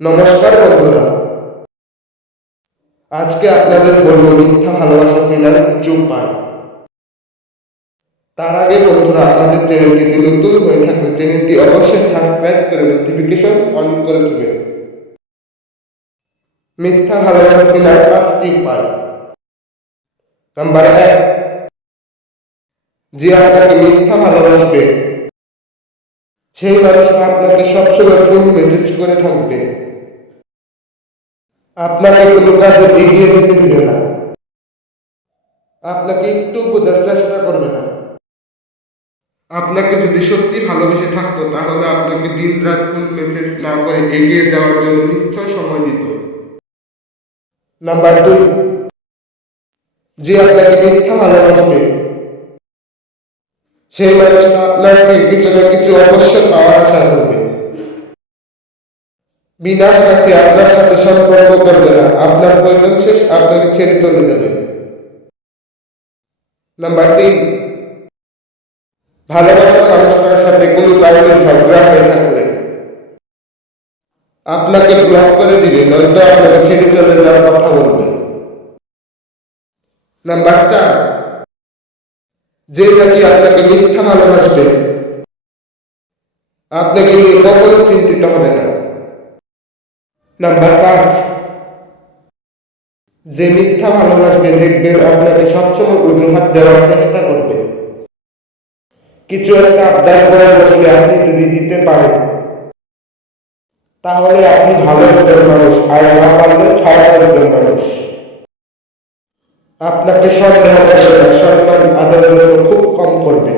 নমস্কার বন্ধুরা, আজকে আপনাদের বলবো মিথ্যা ভালোবাসা চেনার কিছু উপায়। তার আগে বন্ধুরা, আমাদের চ্যানেলটিতে নতুন হয়ে থাকলে চ্যানেলটি অবশ্যই সাবস্ক্রাইব করে নোটিফিকেশন অন করে দেবেন। মিথ্যা ভালোবাসা চেনার 5টি উপায়। নাম্বার 1, যে আপনাকে মিথ্যা ভালোবাসবে সেই মানুষটা আপনাকে সবসময় ফোন মেসেজ করে থাকবে, আপনাকে কোনো কাজে এগিয়ে যেতে দিবে না, আপনাকে একটু বোঝার চেষ্টা করবে না। আপনাকে যদি সত্যি ভালোবেসে থাকতো তাহলে আপনাকে দিন রাত ফোন মেসেজ না করে এগিয়ে যাওয়ার জন্য নিশ্চয় সময় দিত। নাম্বার 2, যে আপনাকে মিথ্যা ভালোবাসবে সেই মানুষটা আপনাকে কিছু না কিছু অবশ্যই পাওয়ার আশা করবে। বিনা স্বার্থে আপনার সাথে সম্পর্ক করবে না, আপনার প্রয়োজন শেষ আপনাকে ছেড়ে চলে যাবে। নাম্বার 3, ভালোবাসার মানুষটার সাথে কোনো কারণে ঝগড়া হয়ে থাকলে আপনাকে ব্লক করে দিবে, নয়তো আপনাকে ছেড়ে চলে যাওয়ার কথা বলবে। নাম্বার 4, যে নাকি আপনাকে মিথ্যা ভালোবাসবে আপনাকে নিয়ে কখনো চিন্তিত হবে না। নাম্বার 5, যে মিথ্যা ভালোবাসবে দেখবেন আপনাকে সবসময় অজুহাত দেওয়ার চেষ্টা করবে। কিছু একটা আবদার করে বসলে আপনি যদি দিতে পারেন তাহলে আপনি ভালো একজন মানুষ, আর না পারলে খারাপ একজন মানুষ। আপনাকে সন্দেহ করবে না, সম্মান আদর যত্ন খুব কম করবে।